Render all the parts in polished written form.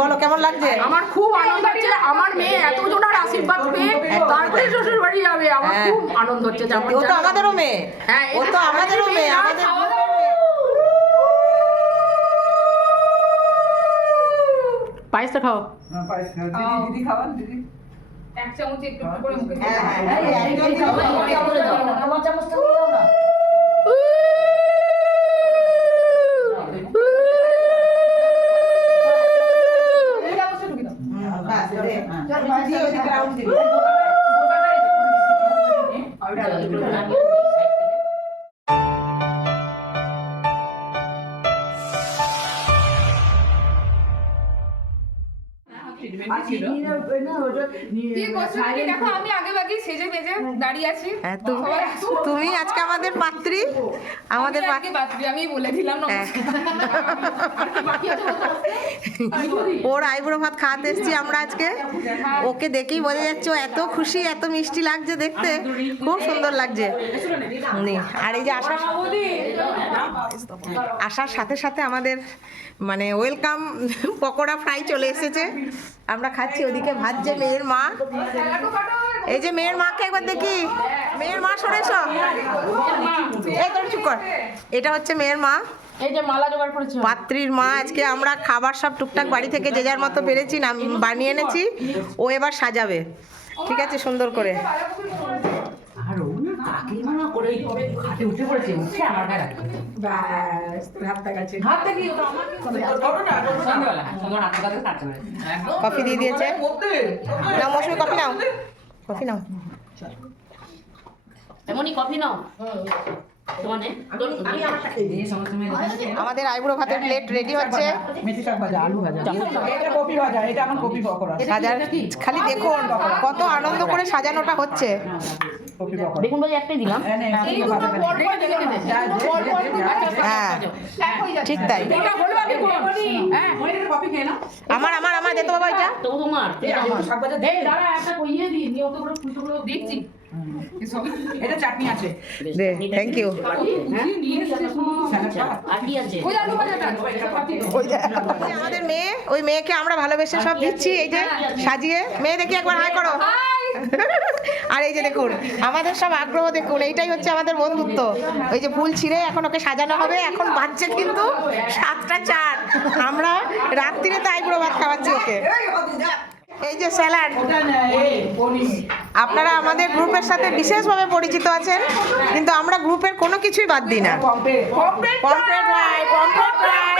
বলো কেমন লাগছে? আমার খুব আনন্দ হচ্ছে, আমার মেয়ে এত জনের আশীর্বাদ পেয়ে তারপরে শ্বশুর বাড়ি যাবে। আমার খুব আনন্দ হচ্ছে। ও তো আমাদেরও মেয়ে, ও তো আমাদেরও মেয়ে। আমাদের পায়েসটা খাও। পায়েস খাও দিদি, খাওয়ান দিদি। এক চামচ একটু করে মুখে হ্যাঁ তোমার চামচটা নিয়ে দাও না। আমি আগে বাকি সেজে বেজে দাঁড়িয়ে আছি। তুমি আজকে আমাদের পাত্রী, আমাদের পাত্রী আমি বলে দিলাম। ওর আইবুড়ো ভাত খাওয়াতে এসেছি আমরা আজকে। ওকে দেখেই বোঝা যাচ্ছে ও এত খুশি, এত মিষ্টি লাগছে দেখতে, খুব সুন্দর লাগছে। আর এই যে আসার সাথে সাথে আমাদের মানে ওয়েলকাম পকোড়া ফ্রাই চলে এসেছে, আমরা খাচ্ছি। ওদিকে ভাজছে মেয়ের মা। এই যে মেয়ের মাকে একবার দেখি, মেয়ের মা সরেছ, এই তোর চুপ কর। এটা হচ্ছে মেয়ের মা, এই যে মালা জোগাড় করেছে পাত্রীর মা। আজকে আমরা খাবার সব টুকটাক বাড়ি থেকে যে যার মতো পেরেছি বানিয়ে এনেছি। ও এবার সাজাবে, ঠিক আছে, সুন্দর করে। কফি দিয়ে দিয়েছে, নাও মৌসুমি কফি নাও, কফি নাও। এমনই কফি নাও। আমাদের আইবুড়ো ভাতের প্লেট রেডি হচ্ছে। মেথি শাক ভাজা, আলু ভাজা, এটা কপি ভাজা, এটা এখন কপি পকোড়া। খালি দেখুন কত আনন্দ করে সাজানোটা হচ্ছে। কপি পকোড়া, দেখুন ভাই একটাই দিলাম। হ্যাঁ ঠিক তাই। আমার আমার আমার যেতে বাবা, এটা তো তোমার শাক ভাজা একটা কইয়ে দিই নিয়ত করে ফুলগুলো দেখছি। এটা চাটনি আছে, দে, থ্যাংক ইউ। আর কি আছে? আমাদের মেয়ে, ওই মেয়েকে আমরা ভালোবেসে সব দিচ্ছি, এই যে সাজিয়ে। মেয়ে দেখি একবার হাই করো। আর এই যে দেখুন আমাদের সব আগ্রহ দেখুন, এইটাই হচ্ছে আমাদের বন্ধুত্ব। ওই যে ফুল ছিঁড়ে এখন ওকে সাজানো হবে। এখন বাজছে কিন্তু 7:04। আমরা রাত্রিরে তো আইবুড়ো ভাত খাওয়াচ্ছি ওকে। এই যে স্যালাড, আপনারা আমাদের গ্রুপের সাথে বিশেষভাবে পরিচিত আছেন, কিন্তু আমরা গ্রুপের কোনো কিছুই বাদ দিই না। পমফ্রেট ফ্রাই, পমফ্রেট ফ্রাই,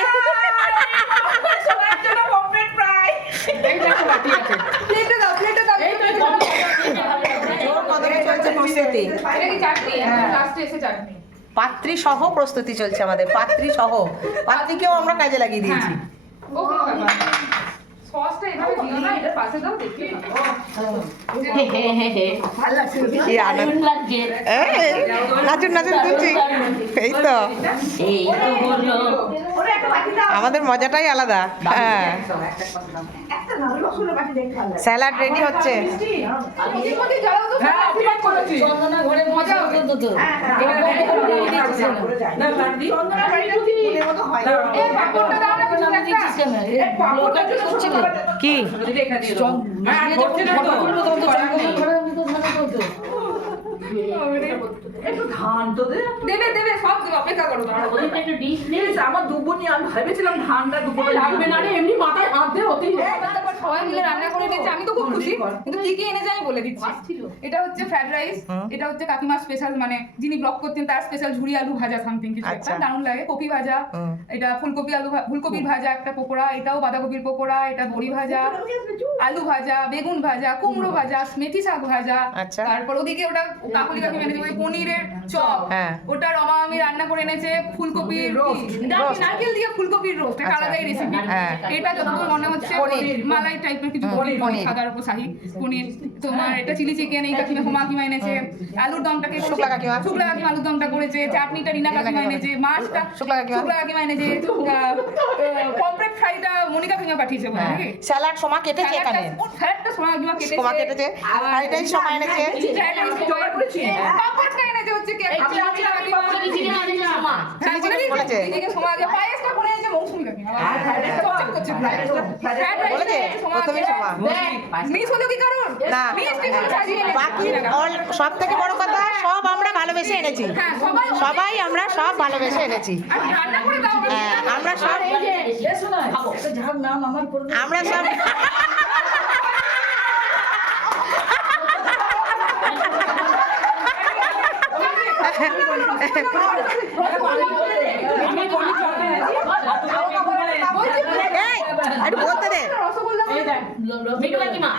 পাত্রী সহ প্রস্তুতি চলছে আমাদের, পাত্রী সহ। পাত্রীকেও আমরা কাজে লাগিয়ে দিয়েছি। নাচুন নাচুন তুলছি, এই তো আমাদের মজাটাই আলাদা। হ্যাঁ, স্যালাড রেডি হচ্ছে। কি একটু ধান তো দেবে দেবে, সব দেবে, অপেক্ষা করো। আমার দুপুর নিয়ে আমি ভেবেছিলাম ধানটা দুপুরে লাগবে না রে, এমনি মাথায় হাত দিয়ে হতেই সবাই মিলে রান্না করে দিচ্ছে। আমি তো খুব খুশি, কিন্তু কি কি এনেছে আমি বলে দিচ্ছি। এটা হচ্ছে ফ্রাইড রাইস, এটা হচ্ছে কাকিমার স্পেশাল, মানে যিনি ব্লগ করতেন তার স্পেশাল ঝুরি আলু ভাজা সামথিং কিছু একটা, দারুণ লাগে। কপি ভাজা, এটা ফুলকপির ভাজা একটা পকোড়া, এটাও বাঁধাকপির পকোড়া, এটা বড়ি ভাজা, আলু ভাজা, বেগুন ভাজা, কুমড়ো ভাজা, মেথি শাক ভাজা। তারপর ওদিকে ওটা কাকুলি কাকিমা এনেছে পনিরের চপ, ওটা রমা আমি রান্না করে এনেছে ফুলকপির নারকেল দিয়ে ফুলকপির রোস্ট, এটা আলাদাই রেসিপি। এটা যতদূর মনে হচ্ছে মালাই টাইপের কিছু পনির, সাদার উপর শাহী পনির। তোমার এটা চিলি চিকেন এই কাকিমা এনেছে। আলুর দমটাকে শুক্লা কাকিমা আলুর দমটা করেছে। চাটনিটা রিনা কাকিমা এনেছে। মাছটা শুক্লা কাকিমা এনেছে। পমফ্রেট ফ্রাইটা মনিকা কাকিমা পাঠিয়েছে বলে নাকি। স্যালাড সোমা কেটেছে, এখানে স্যালাডটা সোমা কাকিমা কেটেছে। আর এটাই সোমা এনেছে। পাপড়টা এনেছে হচ্ছে থেকে এই চিনি চিনি এনেছে সোমা। চিনি চিনি বলেছে। দিদিকে সোমা দিয়ে পায়েসটা করে এনেছে মৌসুমী কাকি। চকচক করছে ফ্রাইড রাইস বলেছে? প্রথমেই সোমা। মিস হলো কি কারণ না মিষ্টি করে সাজিয়ে এনেছে। বাকি সব থেকে বড় কথা সব আমরা ভালোবেসে এনেছি, হ্যাঁ, সবাই সবাই আমরা সব ভালোবেসে এনেছি। আর রান্না করে দাও হ্যাঁ, আমরা সব খাবো। আমরা সব এই, একটু বলতে দে। রসগোল্লা মিঠু কাকিমা।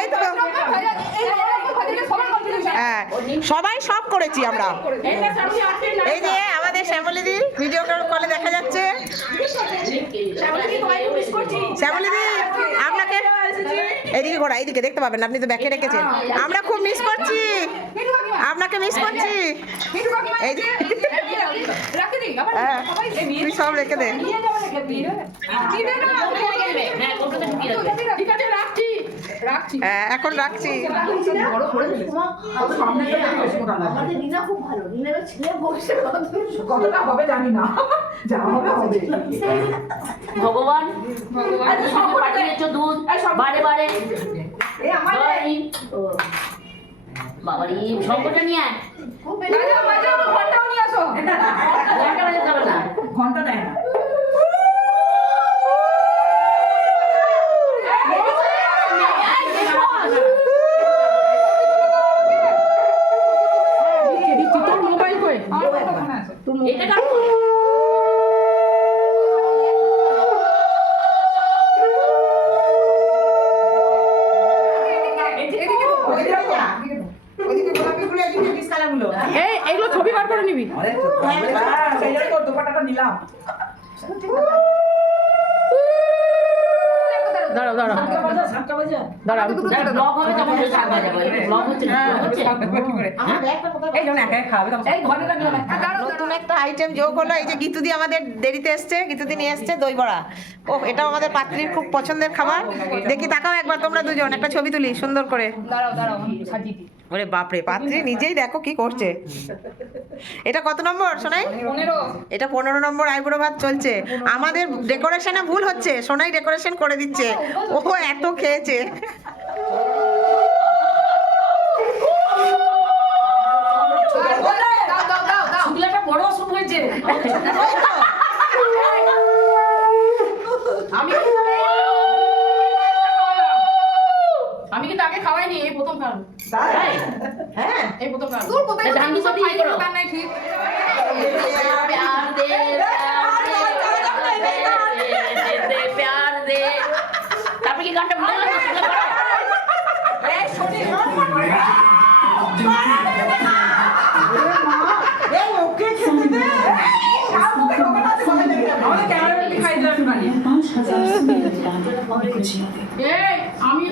এই তো হ্যাঁ, সবাই সব করেছি আমরা। এই যে আমাদের শ্যামলীদি ভিডিও কলে দেখা যাচ্ছে। শ্যামলীদি আপনাকে এইদিকে ঘোরা, এইদিকে দেখতে পাবেন, আপনি তো ব্যাকে রেখেছেন। আমরা খুব মিস করছি আপনাকে, মিস করছি। এই যে হ্যাঁ, তুই সব রেখে দে। হ্যাঁ, কলকাতা ঢুকিয়ে রাখবে। রাখছি হ্যাঁ, এখন রাখছি। কতটা হবে জানি না, যা হবে হবে। ভগবান ভগবান তুমি পাঠিয়েছো দুধ বারে বারে। দই। বাবারি সবকটা নিয়ে আয়। ঘন্টাও নিয়ে আসো। ঘন্টা বাজাতে হবে না। ঘন্টা দেয় না। এটা কাটবো। ওইদিকে গোলাপিগুলো, এদিকে ডিসকালারগুলো। এইগুলো ছবি বার করে নিবি। সেই জন্য তোর দুপাটাটা নিলাম। দাঁড়াও দাঁড়াও দাঁড়াও যারা ব্লগ হবে তখন যে শাক বাজাবো। ব্লগ হচ্ছে না, ব্লগ হচ্ছে। এই জন্য একা একা খাবে, এই ঘন্টাটা নিলাম। নতুন একটা আইটেম যোগ হলো, এই যে গীতুদি আমাদের দেরিতে এসছে, গীতুদি নিয়ে এসছে দই বড়া। ও, এটাও আমাদের পাত্রীর খুব পছন্দের খাবার। দেখি তাকাও একবার তোমরা দুজন, একটা ছবি তুলি সুন্দর করে। দাঁড়াও দাঁড়াও সাজিয়ে দিই। ওরে বাপরে, পাত্রী নিজেই দেখো কি করছে। এটা কত নম্বর সোনাই? 15 এটা 15 নম্বর আইবুড়ো ভাত চলছে। আমাদের ডেকোরেশনে ভুল হচ্ছে, সোনাই ডেকোরেশন করে দিচ্ছে। ও এত খেয়েছে। দাও দাও দাও দাও শুক্লাটা বড় অসুখ হয়েছে। আমি কিন্তু আগে খাওয়াইনি, এই প্রথম খাওয়ানো। তাই? হ্যাঁ, এই প্রথম খাওয়ানো। তোর কোথায় ধান কি সব খাইনি, করো? তার নাই ঠিক। प्यार दे प्यार दे। তারপরে কি গানটা ভালো লাগলো? এই ওকে খেতে দে। আমাদের ক্যামেরাম্যানকে খাই দিলাম একটুখানি। এই আমি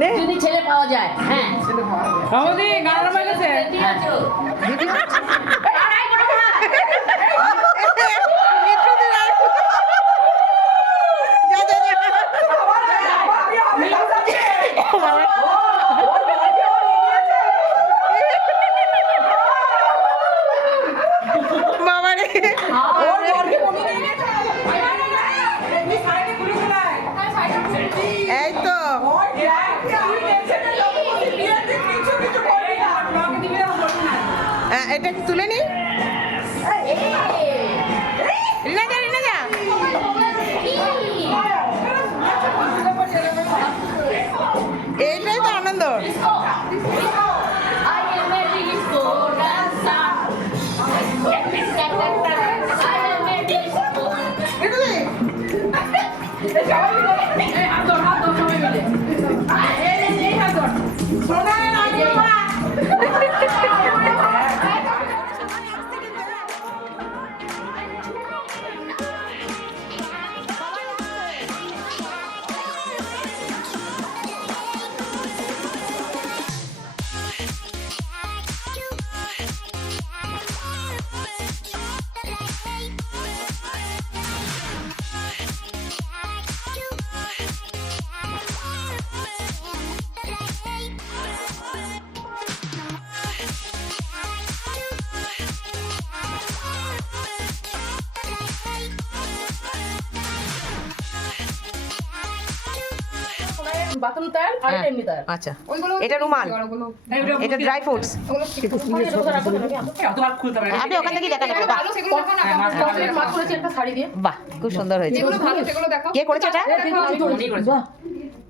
নে। যদি ছেলে পাওয়া যায়। হ্যাঁ আমাদের গানার মাইল আছে। ঠিক আছে। মিঠুদি রায়। যা, যা, যা। বাবা রে, এই তো এটা তুলে নি। রিনা যা, রিনা যা। এইটাই তো আনন্দ। বাথরুম তার আর এটা এমনি তার আচ্ছা ওইগুলো এটা রুমাল। ওগুলো এটা ড্রাই ফ্রুটস। আপনি ওখান থেকে দেখাতে যেগুলো ভালো সেগুলো দেখো না চকলেট মাছ করেছি একটা শাড়ি দিয়ে বাহ খুব সুন্দর হয়েছে। যেগুলো ভালো সেগুলো দেখো কে করেছে এটা?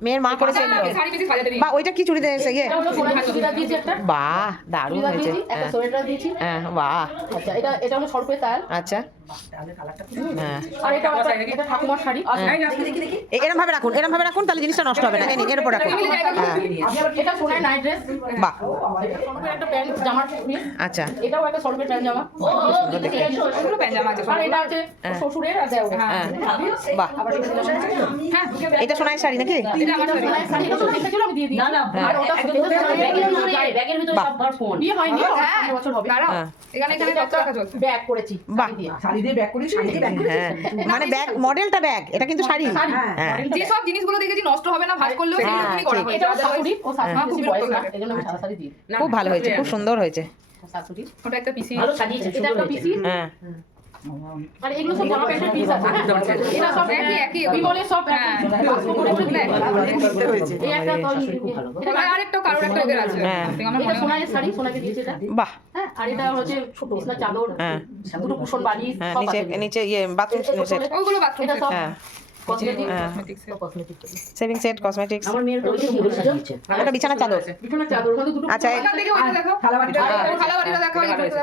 মেয়ের মা করেছে এগুলো। শাড়ি বেশি সাজাতে দিই বাহ ওইটা কি চুড়ি দিয়েছে ইয়ে? এটা হলো সোনার চুড়িদার দিয়েছি একটা বাহ দারুণ চুড়িদার হয়েছে। দিয়েছি একটা সোয়েটার দিয়েছি হ্যাঁ বাহ আচ্ছা এটা হলো স্বল্প তাল আচ্ছা হ্যাঁ আর এটা ঠাকুমার শাড়ি এরকম ভাবে রাখুন তাহলে জিনিসটা নষ্ট হবে না। এই নিন, এর উপর রাখুন। হ্যাঁ এটা সোনার নাইট ড্রেস বাহ স্বল্পের একটা প্যান্ট জামার পিস আচ্ছা এটাও একটা স্বল্পের প্যান্ট জামা ওগুলো প্যাজামা আছে আর এটা আছে শ্বশুরের আর দেওরের হ্যাঁ বাহ আবার এটা দিলাম। হ্যাঁ এটা সোনার শাড়ি নাকি? এটা আমার শাড়ি সোনার শাড়ি এটা দেখতে ছিল আমি দিয়ে দিই আর ওটা ব্যাগের ভিতরে বাহ। সব ফোন বিয়ে হয়নি হ্যাঁ সামনের বছর হবে দাঁড়াও হ্যাঁ। এখানে তথ্য রাখা চলছে ব্যাগ করেছি বাহ। শাড়ি দিয়ে। শাড়ি দিয়ে ব্যাগ করেছি হ্যাঁ মানে ব্যাগ মডেলটা ব্যাগ, এটা কিন্তু শাড়ি। হ্যাঁ যে সব জিনিসগুলো দেখেছি নষ্ট হবে না ভাঁজ করলেও হ্যাঁ, সেগুলোই করা ঠিক। হয়েছে এটা শাশুড়ি ও শাশুড়ি হ্যাঁ, বেশি খুব বয়স না বিরক্ত এজন্য আমি সাদা শাড়ি দিই খুব ভালো হয়েছে, খুব সুন্দর হয়েছে। শাশুড়ি ওটা একটা পিসি ভালো সাজিয়েছে এটা একটা পিসি হ্যাঁ আর এগুলো সব জামা প্যান্টের পিস আছে হ্যাঁ? এটা সব একই বিমলের সব হ্যাঁ। বাস্ক করে করে এই একটা তো আরেকটা কারোর একটা এদের আছে হ্যাঁ। আমার এটা মনে হয় সোনার শাড়ি সোনাকে দিয়েছে এটা বাহ হ্যাঁ আর এটা হচ্ছে ছোট বিছনা চাদর হ্যাঁ দুটো কুশন বালিশ হ্যাঁ সব নিচে আছে নিচে ইয়ে বাথরুম সেট। ওইগুলো বাথরুম এটা সব হ্যাঁ কসমেটিক হ্যাঁ কসমেটিক সেভিং সেট কসমেটিক্স। আমার মেয়ের করেছে কি বলেছে ওটা বিছানার চাদর। বিছানার চাদর ওখানে দুটো আচ্ছা এখান থেকে ওইটা দেখো থালাবাটিটা থালাবাটিটা দেখো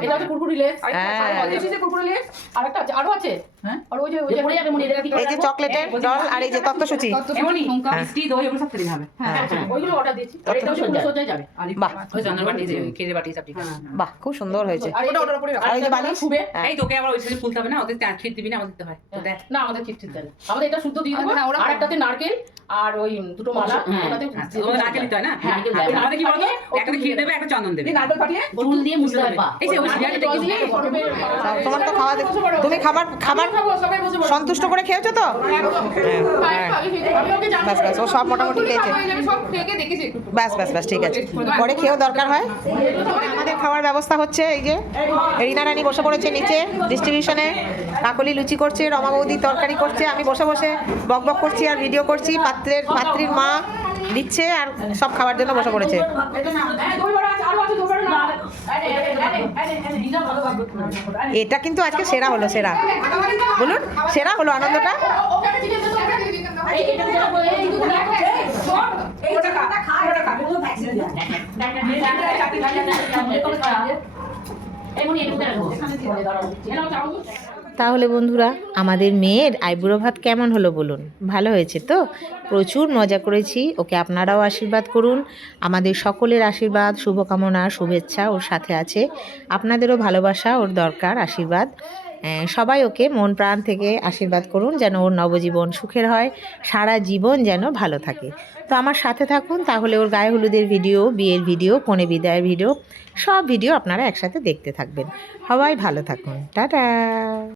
এটা হচ্ছে কুরকুরি লেস হ্যাঁ। এসেছে কুরকুরি লেস আর একটা আছে আরো আছে হ্যাঁ? আর ওই যে পড়ে যাবে মনে এটা কি এই যে চকলেটের ডল আর এই যে তত্ত্বসূচি। এমনই মিষ্টি দই ওগুলো সব সেদিন হবে হ্যাঁ ওইগুলো অর্ডার দিয়েছি আর এটা হচ্ছে ফুলসজ্জায় যাবে বাহ ওই জন্মের বাটি যে খেজুর বাটি সব ঠিক আছে বাহ খুব সুন্দর হয়েছে। আর ওটা ওটার উপরে রাখো। আর ওই যে বালিশ শুবে হ্যাঁ। এই তোকে আবার ওই সাথে ফুলতে হবে না ওদের খিট দিবি না আমাদের দিতে হয় তো দেখ না আমাদের ঠিক ঠিক দেন আমাদের এটা শুদ্ধ দিয়ে দেবো না, ওরা আর একটাতে নারকেল আর ওই দুটো মালা ওটাতে ওদের নারকেল দিতে হয় না হ্যাঁ, নারকেল দেয়। আমাদের কি বলতো একটা খিট দেবে একটা চন্দন দেবে নারকেল ফাটিয়ে চুল দিয়ে মুছতে হবে এই যে ওই সিরিয়ালটা কি তোমার তো খাওয়া তুমি খাবার খাবার সবাই বসে সন্তুষ্ট করে খেয়েছো তো? আমি ওকে জানি ব্যাস ব্যাস ও সব মোটামুটি খেয়েছে। আমি সব খেয়ে দেখেছি একটু ব্যাস ব্যাস ব্যাস ঠিক আছে, পরে খেয়েও দরকার হয়। আমাদের খাওয়ার ব্যবস্থা হচ্ছে এই যে রিনা রানী বসে পড়েছে নিচে ডিস্ট্রিবিউশনে, কাকলি লুচি করছে, রমা বৌদি তরকারি করছে, আমি বসে বসে বক বক করছি আর ভিডিও করছি। পাত্রীর মা দিচ্ছে আর সব খাওয়ার জন্য বসে পড়েছে। এটা কিন্তু আজকে সেরা হলো, সেরা বলুন, সেরা হলো আনন্দটা। তাহলে বন্ধুরা আমাদের মেয়ের আইবুড়ো ভাত কেমন হলো বলুন, ভালো হয়েছে তো? প্রচুর মজা করেছি। ওকে আপনারাও আশীর্বাদ করুন। আমাদের সকলের আশীর্বাদ, শুভকামনা, শুভেচ্ছা ওর সাথে আছে। আপনাদেরও ভালোবাসা ওর দরকার, আশীর্বাদ। সবাই ওকে মন প্রাণ থেকে আশীর্বাদ করুন যেন ওর নবজীবন সুখের হয়, সারা জীবন যেন ভালো থাকে। তো আমার সাথে থাকুন, তাহলে ওর গায়ে হলুদের ভিডিও, বিয়ের ভিডিও, কনে বিদায়ের ভিডিও, সব ভিডিও আপনারা একসাথে দেখতে থাকবেন। সবাই ভালো থাকুন, টাটা।